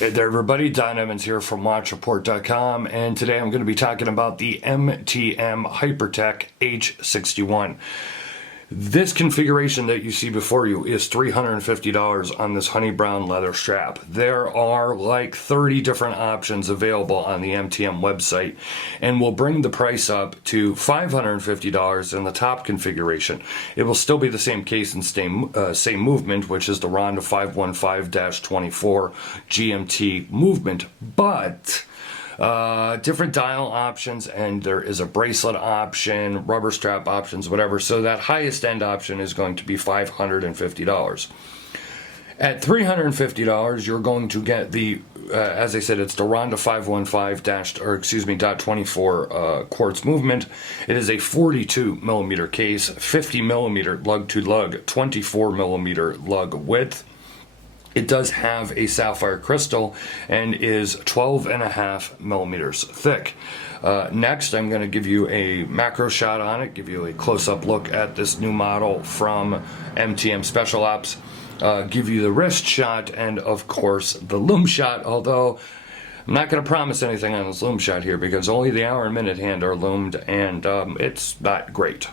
Hey there everybody, Don Evans here from WatchReport.com, and today I'm going to be talking about the MTM Hypertec H61. This configuration that you see before you is $350 on this honey brown leather strap. There are like 30 different options available on the MTM website, and we'll bring the price up to $550 in the top configuration. It will still be the same case and same movement, which is the Ronda 515-24 GMT movement, but different dial options, and there is a bracelet option, rubber strap options, whatever. So that highest end option is going to be $550. At $350, you're going to get the, as I said, it's the Ronda 515-24 quartz movement. It is a 42 millimeter case, 50 millimeter lug to lug, 24 millimeter lug width. It does have a sapphire crystal and is 12.5 millimeters thick. Next, I'm going to give you a macro shot on it, give you a close-up look at this new model from MTM Special Ops, give you the wrist shot, and of course the loom shot, although I'm not going to promise anything on this loom shot here because only the hour and minute hand are loomed, and it's not great.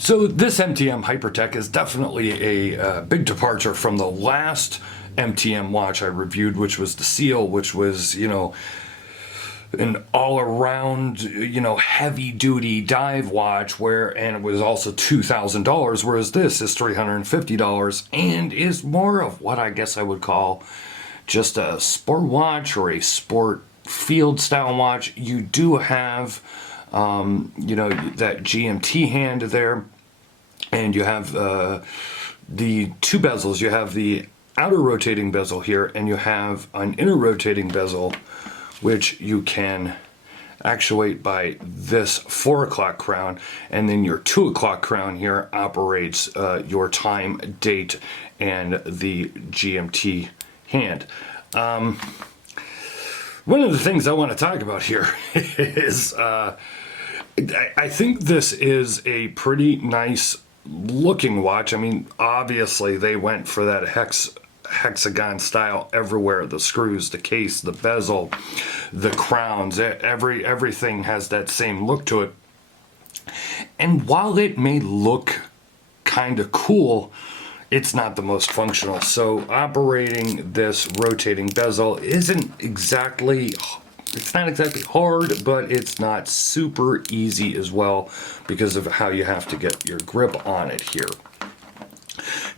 So this MTM Hypertec is definitely a big departure from the last MTM watch I reviewed, which was the Seal, which was, you know, an all-around, you know, heavy-duty dive watch, and it was also $2,000, whereas this is $350 and is more of what I guess I would call just a sport watch or a sport field style watch. You do have you know, that GMT hand there, and you have the two bezels. You have the outer rotating bezel here, and you have an inner rotating bezel, which you can actuate by this 4 o'clock crown, and then your 2 o'clock crown here operates your time, date, and the GMT hand. One of the things I want to talk about here is I think this is a pretty nice looking watch. I mean, obviously they went for that hexagon style everywhere. The screws, the case, the bezel, the crowns, everything has that same look to it. And while it may look kind of cool, it's not the most functional. So operating this rotating bezel isn't exactly, it's not exactly hard, but it's not super easy as well because of how you have to get your grip on it here.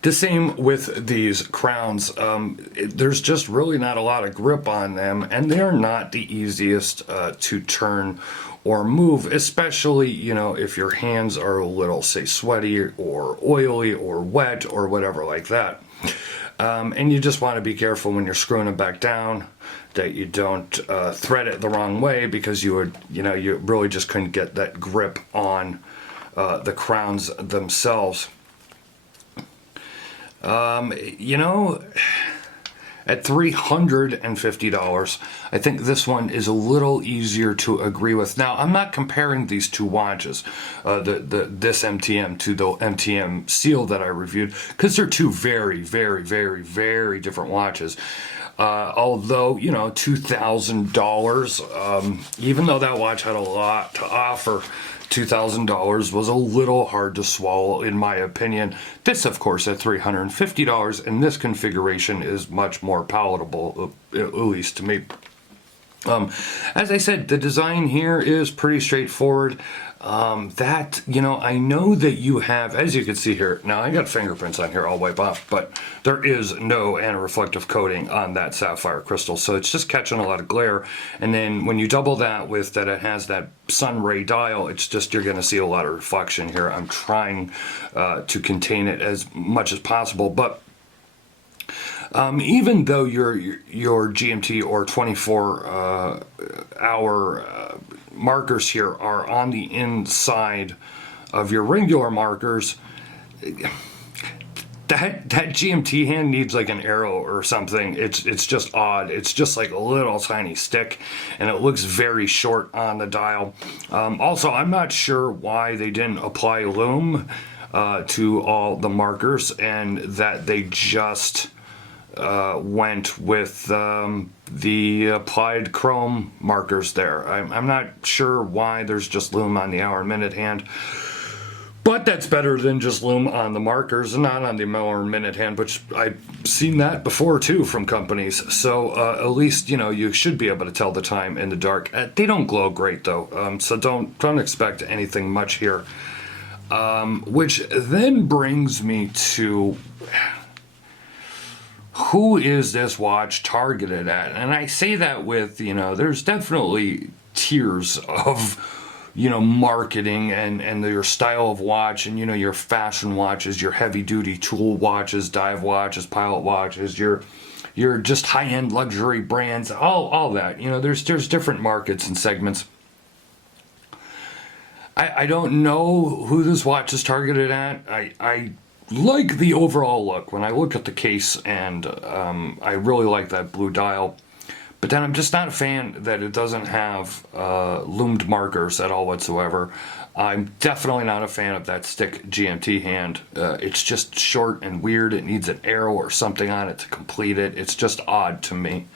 The same with these crowns. There's just really not a lot of grip on them, and they're not the easiest to turn or move, especially, you know, if your hands are a little, say, sweaty or oily or wet or whatever like that. And you just want to be careful when you're screwing them back down that you don't thread it the wrong way, because you would, you know, you really just couldn't get that grip on the crowns themselves. You know, at $350, I think this one is a little easier to agree with. Now, I'm not comparing these two watches, this MTM to the MTM Seal that I reviewed, because they're two very, very, very, very different watches. Although, you know, $2,000, even though that watch had a lot to offer, $2,000 was a little hard to swallow, in my opinion. This, of course, at $350, and this configuration is much more palatable, at least to me. As I said, the design here is pretty straightforward. You know, I know that you have, as you can see here, now I got fingerprints on here, I'll wipe off, but there is no anti-reflective coating on that sapphire crystal, so it's just catching a lot of glare. And then when you double that with that it has that sun ray dial, it's just, you're going to see a lot of reflection here. I'm trying to contain it as much as possible, but even though your GMT or 24-hour markers here are on the inside of your regular markers, that GMT hand needs like an arrow or something. It's just odd. It's just like a little tiny stick, and it looks very short on the dial. Also, I'm not sure why they didn't apply lume to all the markers, and that they just went with the applied chrome markers there. I'm not sure why there's just lume on the hour and minute hand, but that's better than just lume on the markers and not on the hour and minute hand, which I've seen that before too from companies. So at least, you know, you should be able to tell the time in the dark. They don't glow great though, so don't expect anything much here. Which then brings me to, who is this watch targeted at? And I say that with, you know, there's definitely tiers of, you know, marketing and your style of watch, and, you know, your fashion watches, your heavy duty tool watches, dive watches, pilot watches, your just high-end luxury brands, all that. You know, there's different markets and segments. I don't know who this watch is targeted at. I like the overall look when I look at the case, and I really like that blue dial, but then I'm just not a fan that it doesn't have lumed markers at all whatsoever. I'm definitely not a fan of that stick GMT hand. It's just short and weird. It needs an arrow or something on it to complete it. It's just odd to me.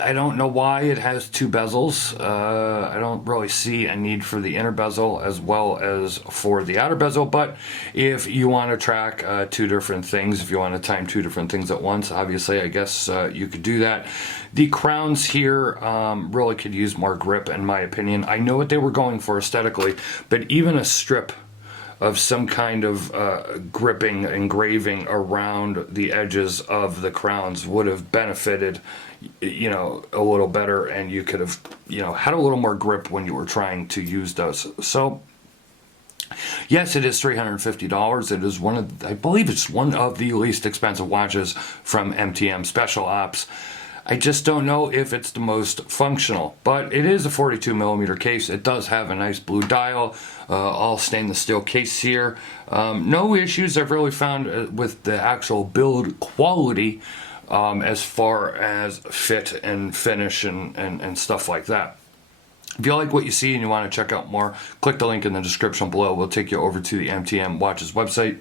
I don't know why it has two bezels. I don't really see a need for the inner bezel as well as for the outer bezel, but if you want to track two different things, if you want to time two different things at once, obviously I guess you could do that. The crowns here really could use more grip, in my opinion. I know what they were going for aesthetically, but even a strip of some kind of gripping engraving around the edges of the crowns would have benefited, you know, a little better, and you could have, you know, had a little more grip when you were trying to use those. So yes, it is $350. It is one of, I believe it's one of the least expensive watches from MTM Special Ops. I just don't know if it's the most functional, but it is a 42mm case. It does have a nice blue dial, all stainless steel case here. No issues I've really found with the actual build quality as far as fit and finish and stuff like that. If you like what you see and you want to check out more, click the link in the description below. We'll take you over to the MTM Watches website.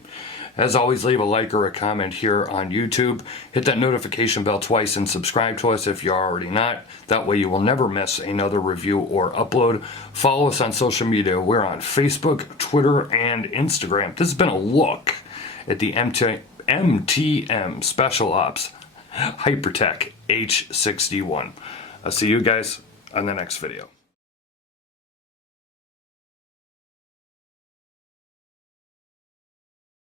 As always, leave a like or a comment here on YouTube. Hit that notification bell twice and subscribe to us if you're already not. That way you will never miss another review or upload. Follow us on social media. We're on Facebook, Twitter, and Instagram. This has been a look at the MTM Special Ops Hypertec H61. I'll see you guys on the next video.